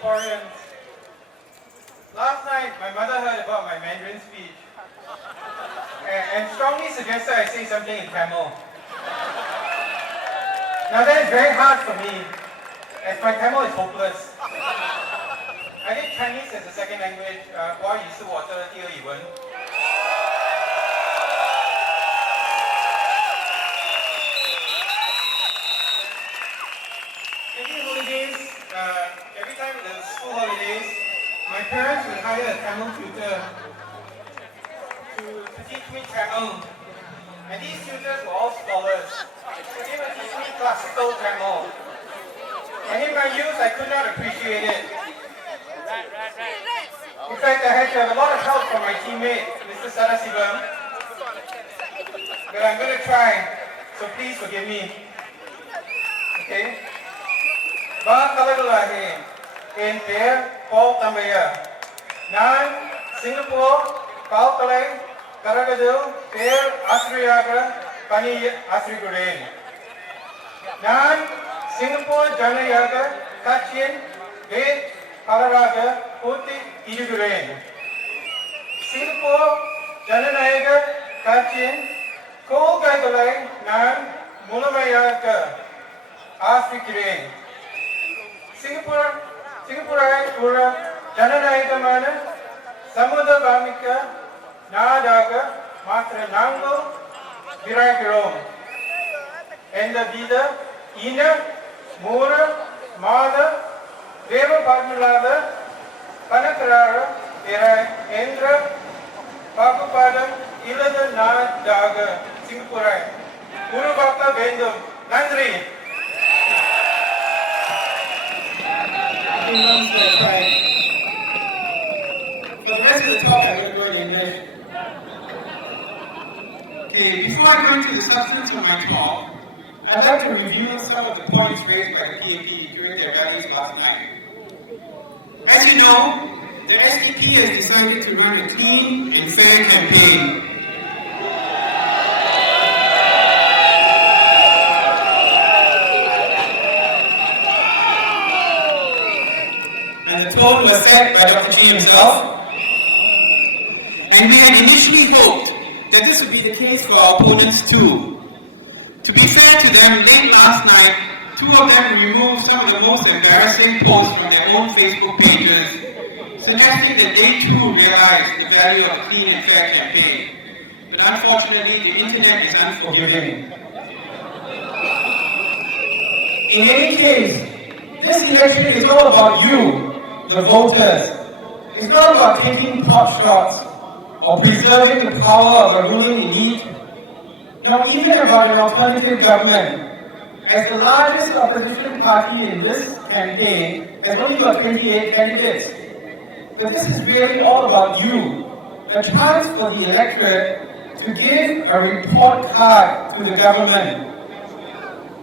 Singaporeans. Last night, my mother heard about my Mandarin speech and strongly suggested I say something in Tamil. Now that is very hard for me, as my Tamil is hopeless. I did Chinese as a second language, 华语是我的第二语文。Every holidays, every time the school holidays, my parents would hire a Tamil tutor to teach me Tamil. And these tutors were all scholars. So they would teach me classical Tamil. And in my youth, I could not appreciate it. In fact, I had to have a lot of help from my teammate, Mr. Sadasivam. But I'm going to try, so please forgive me. Okay? Bakalagulahi, in Pierre Paul Tambaya. Nan, Singapore, Kalkalai, Karagadu, Pierre Asriyaga, Pani Asriguren. Nan, Singapore, Janayaga, Kachin, Bait, Kalaraga, Puti, Ijuguren. Singapore, Jananayaga, Kachin, Kol Gagalai, Nan, Mulamayaga, Asriguren. Singapore, Pura, Jananayaga Mana, Samudra Bamika, Nadaga, Matra Nango, Viragirom. And the Vida, Ina, Mura, Mada, Deva Padmalada, Panakarara, Indra, Pakupada, Ilada Nadaga, Singapore, Urubaka Vendum, Nandri. For the rest of the talk, I'm going to go in English. Okay, before I go into the substance of my talk, I'd like to review some of the points raised by the PAP during their rallies last night. As you know, the SDP has decided to run a clean and fair campaign. And the tone was set by Dr. G himself. And we had initially hoped that this would be the case for our opponents too. To be fair to them, late last night, two of them removed some of the most embarrassing posts from their own Facebook pages, suggesting that they too realized the value of a clean and fair campaign. But unfortunately, the internet is unforgiving. In any case, this election is all about you, the voters. It's not about taking pot shots or preserving the power of a ruling elite, not even about an alternative government. As the largest opposition party in this campaign has only got 28 candidates. But this is really all about you, a chance for the electorate to give a report card to the government,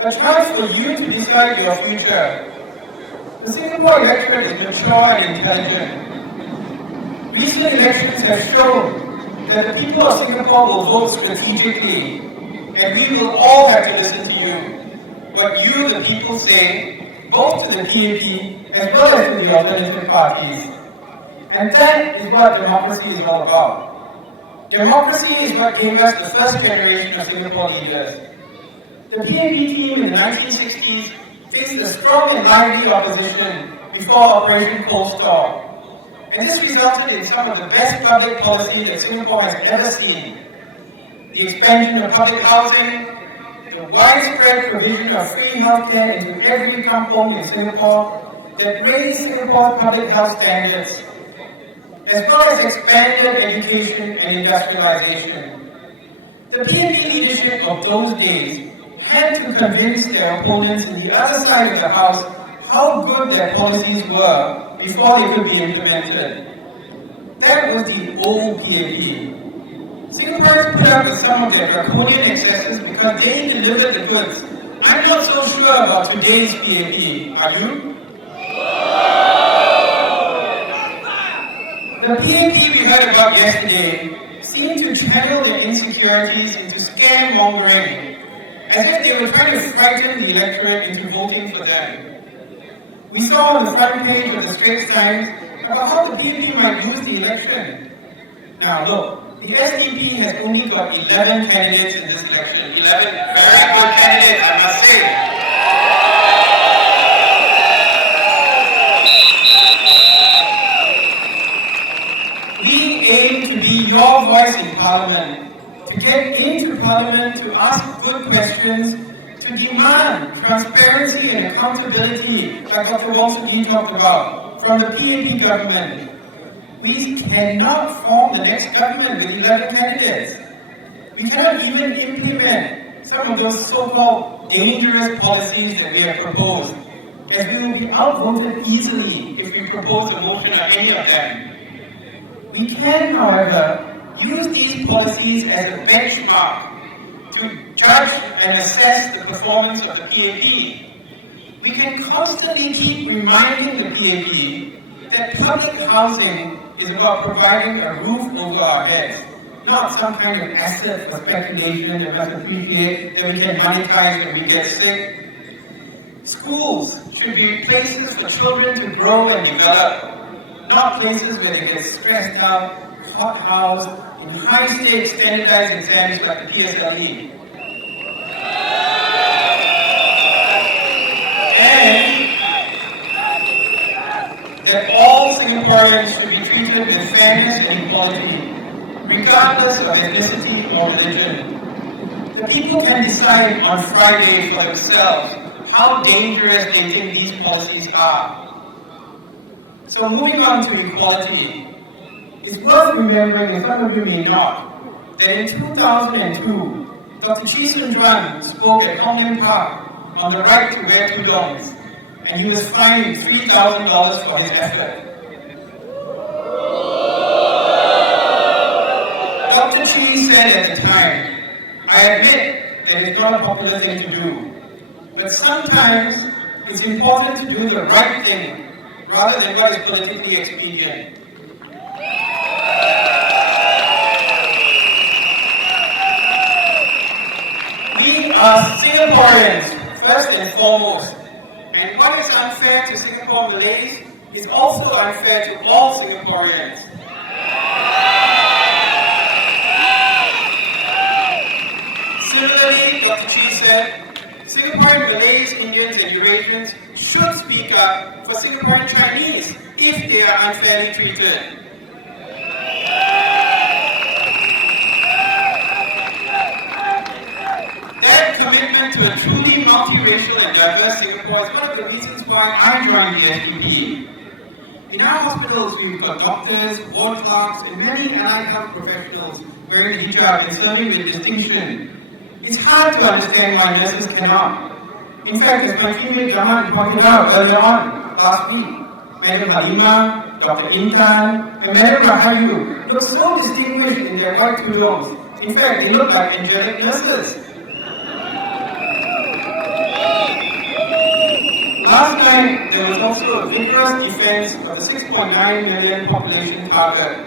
a chance for you to decide your future. The Singapore electorate is mature and intelligent. Recent elections have shown that the people of Singapore will vote strategically, and we will all have to listen to you. What you, the people, say, both to the PAP as well as to the alternative parties. And that is what democracy is all about. Democracy is what gave us the first generation of Singapore leaders. The PAP team in the 1960s faced a strong and lively opposition before Operation Cold Storm. And this resulted in some of the best public policy that Singapore has ever seen. The expansion of public housing, the widespread provision of free healthcare into every kampong in Singapore that raised Singapore's public health standards, as well as expanded education and industrialization. The PAP leadership of those days had to convince their opponents in the other side of the house how good their policies were before they could be implemented. That was the old PAP. Singaporeans put up with some of their draconian excesses because they delivered the goods. I'm not so sure about today's PAP. Are you? The PAP we heard about yesterday seemed to channel their insecurities into scaremongering, as if they were trying to frighten the electorate into voting for them. We saw on the front page of the Straits Times about how the PNP might use the election. Now look, the SDP has only got 11 candidates in this election. 11 very good candidates, I must say. We aim to be your voice in Parliament, to get into Parliament, to ask good questions, to demand transparency and accountability, like Dr. Wong talked about, from the PAP government. We cannot form the next government with 11 candidates. We cannot even implement some of those so-called dangerous policies that we have proposed, as we will be outvoted easily if we propose a motion on any of them. We can, however, use these policies as a benchmark to judge and assess the performance of the PAP. We can constantly keep reminding the PAP that public housing is about providing a roof over our heads, not some kind of asset for speculation that must appreciate, that we can monetize when we get sick. Schools should be places for children to grow and develop, not places where they get stressed out, hot-housed, in high-stakes standardized exams like the PSLE. And that all Singaporeans should be treated with fairness and equality, regardless of ethnicity or religion. The people can decide on Friday for themselves how dangerous they think these policies are. So moving on to equality, it's worth remembering, and some of you may not, that in 2002, Dr. Chee Soon Juan spoke at Hong Lim Park on the right to wear tudungs, and he was fined $3,000 for his effort. Dr. Chee said at the time, "I admit that it's not a popular thing to do, but sometimes it's important to do the right thing rather than what is politically expedient." We are Singaporeans, first and foremost, and what is unfair to Singapore Malays is also unfair to all Singaporeans. Similarly, Dr. Chee said, Singaporean Malays, Indians and Eurasians should speak up for Singaporean Chinese if they are unfairly treated. That commitment to a truly multiracial and diverse Singapore is one of the reasons why I joined the SDP. In our hospitals, we've got doctors, ward clerks, and many allied health professionals wearing hijab and serving with distinction. It's hard to understand why nurses cannot. In fact, as my teammate Jahan pointed out earlier on last week, Madam Halima, Dr. Intan, and Madam Rahayu look so distinguished in their white tudungs. In fact, they look like angelic nurses. Last night, there was also a vigorous defense of the 6.9 million population target,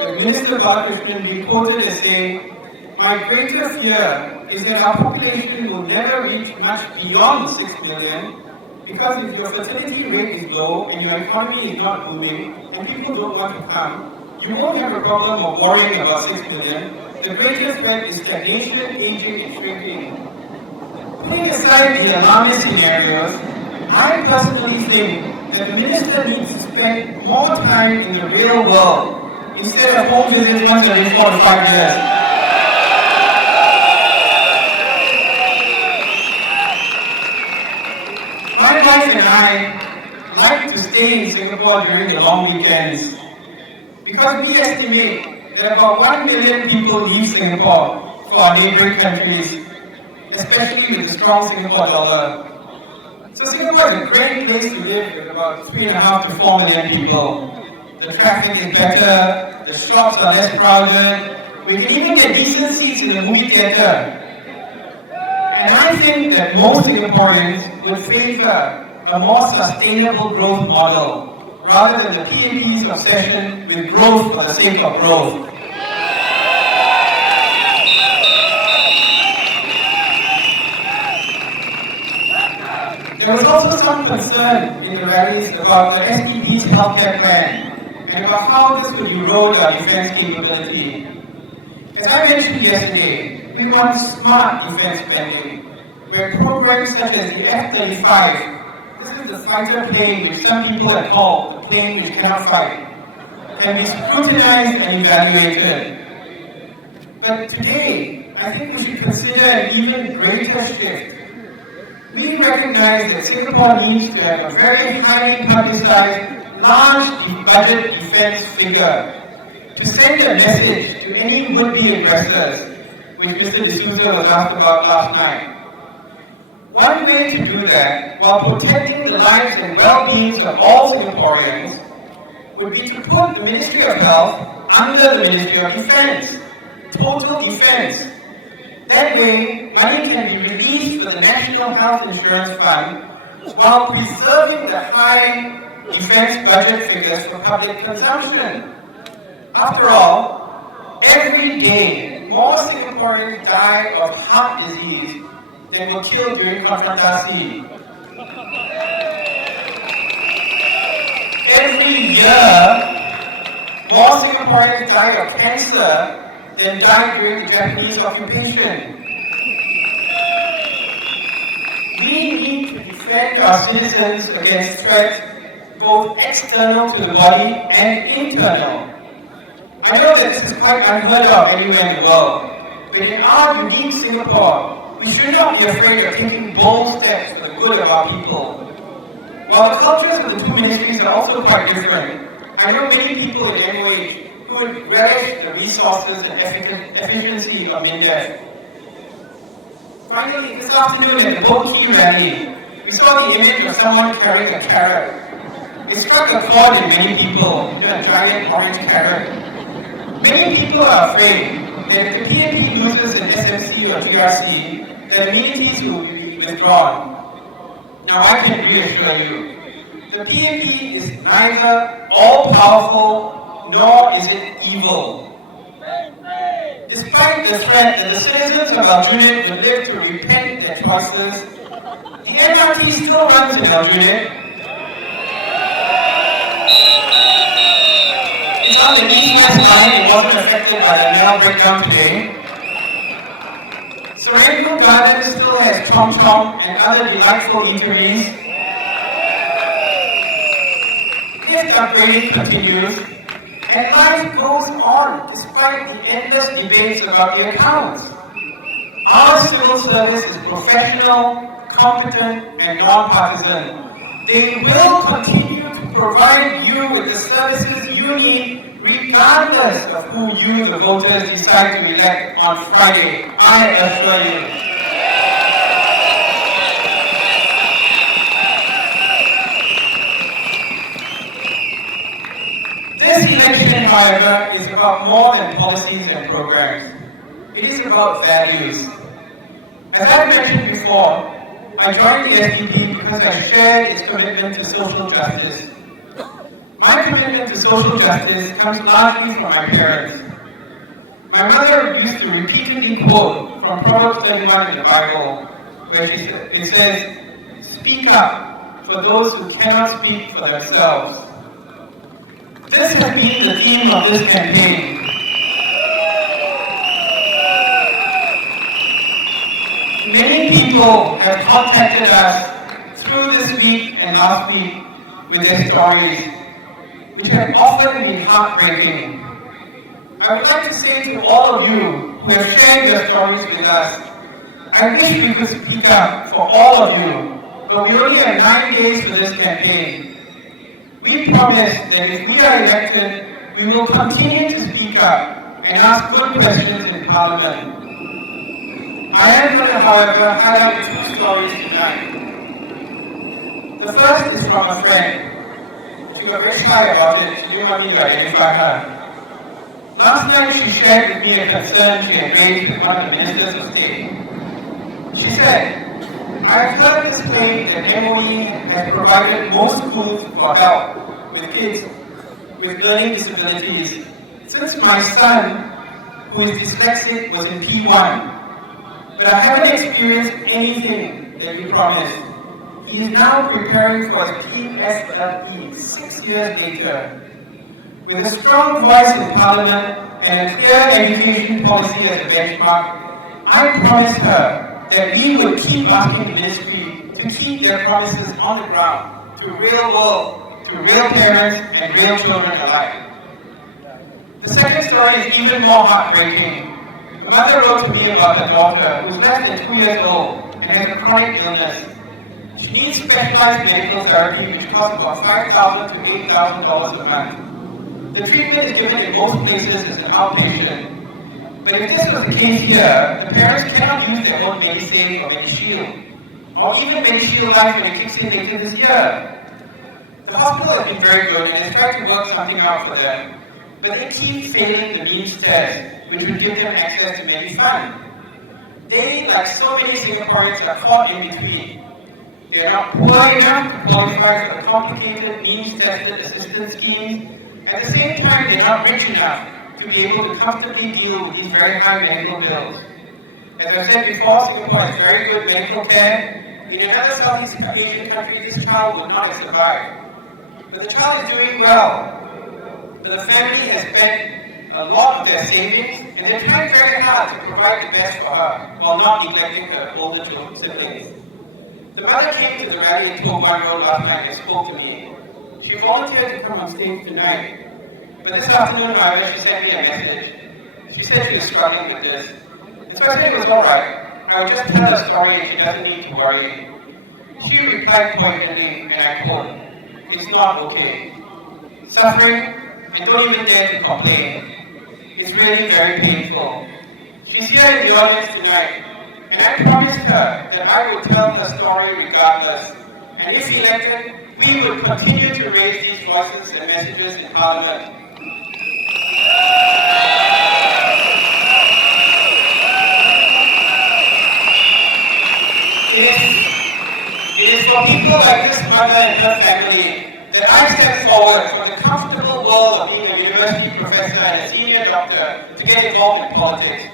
with Minister Balakrishnan being quoted as saying, "My greater fear is that our population will never reach much beyond 6 million, because if your fertility rate is low and your economy is not booming and people don't want to come, you won't have a problem of worrying about 6 million. The greatest threat is stagnation, aging and shrinking." Putting aside the alarmist scenarios, I personally think that the minister needs to spend more time in the real world instead of home visits once every 4 to 5 years. My wife and I like to stay in Singapore during the long weekends because we estimate that about 1 million people leave Singapore for our neighboring countries, especially with the strong Singapore dollar. So Singapore is a great place to live with about 3.5 to 4 million people. The traffic is better, the shops are less crowded, we can even get decent seats in the movie theatre. And I think that most Singaporeans would favor a more sustainable growth model rather than the PAP's obsession with growth for the sake of growth. There was also some concern in the rallies about the SPP's healthcare plan and about how this would erode our defense capability. As I mentioned yesterday, we want smart defense spending, where programs such as the F-35, this is the fighter plane which some people have called the plane which cannot fight, can be scrutinized and evaluated. But today, I think we should consider an even greater shift. We recognize that Singapore needs to have a very highly publicized, large budget defense figure to send a message to any would-be aggressors, which Mr. D'Souza was asked about last night. One way to do that, while protecting the lives and well-being of all Singaporeans, would be to put the Ministry of Health under the Ministry of Defense. Total defense. That way, money can be released for the National Health Insurance Fund while preserving the high defense budget figures for public consumption. After all, every day, more Singaporeans die of heart disease than were killed during confrontasi. Every year, more Singaporeans die of cancer than died during the Japanese occupation. We need to defend our citizens against threats, both external to the body and internal. I know that this is quite unheard of anywhere in the world, but in our unique Singapore, we should not be afraid of taking bold steps for the good of our people. While the cultures of the two ministries are also quite different, I know many people in MOH who would relish the resources and efficiency of MINDEF. Finally, this afternoon at the Boat Quay rally, we saw the image of someone carrying a carrot. It struck a chord in many people, a giant orange carrot. Many people are afraid that if the PNP loses an SMC or GRC, their immunities will be withdrawn. Now I can reassure you, the PNP is neither all-powerful nor is it evil. Despite the threat that the citizens of Aljunied will live to repent their choices, the MRT still runs in Aljunied. It's on the east-west line. It wasn't affected by the mail breakdown today. Serangoon Gardens still has Chom Chom and other delightful eateries. Gift upgrading continues, and life goes on despite the endless debates about the accounts. Our civil service is professional, competent, and non-partisan. They will continue to provide you with the services you need regardless of who you, the voters, decide to elect on Friday. I assure you. This election, however, is about more than policies and programs. It is about values. As I mentioned before, I joined the SPP because I shared its commitment to social justice. My commitment to social justice comes largely from my parents. My mother used to repeatedly quote from Proverbs 31 in the Bible, where it says, "Speak up for those who cannot speak for themselves." This has been the theme of this campaign. Many people have contacted us through this week and last week with their stories, which have often been heartbreaking. I would like to say to all of you who have shared your stories with us, I wish we could speak up for all of you, but we only have 9 days for this campaign. We promise that if we are elected, we will continue to speak up and ask good questions in Parliament. I am going to, however, highlight 2 stories tonight. The first is from a friend. She got very shy about it. She didn't want me to identify her. Last night she shared with me a concern she had raised with one of the ministers of state. She said, "I have heard this claim that MOE has provided most schools for help with kids with learning disabilities since my son, who is dyslexic, was in P1. But I haven't experienced anything that you promised. He is now preparing for his PSLE 6 years later. With a strong voice in Parliament and a clear education policy as a benchmark, I promised her that we would keep asking the ministry to keep their promises on the ground to real world, to real parents and real children alike. The second story is even more heartbreaking. A mother wrote to me about her daughter who's less than 2 years old and has a chronic illness. She needs specialized medical therapy which costs about $5,000 to $8,000 a month. The treatment is given in most places as an outpatient. But if this was the case here, the parents cannot use their own MediSave or MediShield, or even MediShield Life when it kicks in later this year. The hospital has been very good and has tried to work something out for them, but they keep failing the means test, which would give them access to MediFund. They, like so many Singaporeans, are caught in between. They are not poor enough to qualify for the complicated means-tested assistance schemes. At the same time, they are not rich enough to be able to comfortably deal with these very high medical bills. As I said before, Singapore has very good medical care. In another Southeast Asian country, this child would not have survived. But the child is doing well. But the family has spent a lot of their savings, and they're trying very hard to provide the best for her, while not neglecting her older siblings. The mother came to the rally in Toh Guan Road last night and spoke to me. She volunteered to come on stage tonight. But this afternoon, however, she sent me a message. She said she was struggling with this. And so I said it was alright. I would just tell her story and she doesn't need to worry. She replied pointedly, and I quote, "It's not okay. Suffering, and don't even dare to complain. It's really very painful." She's here in the audience tonight, and I promised her that I would tell her story regardless. And if elected, we would continue to raise these voices and messages in Parliament. It is for people like this mother and her family that I step forward from the comfortable world of being a university professor and a senior doctor to get involved in politics.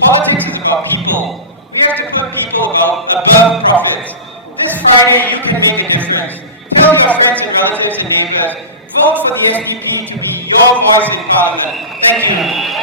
Politics is about people. We have to put people above profits. This Friday, you can make a difference. Tell your friends and relatives and neighbors, vote for the SDP to be your voice in Parliament. Thank you.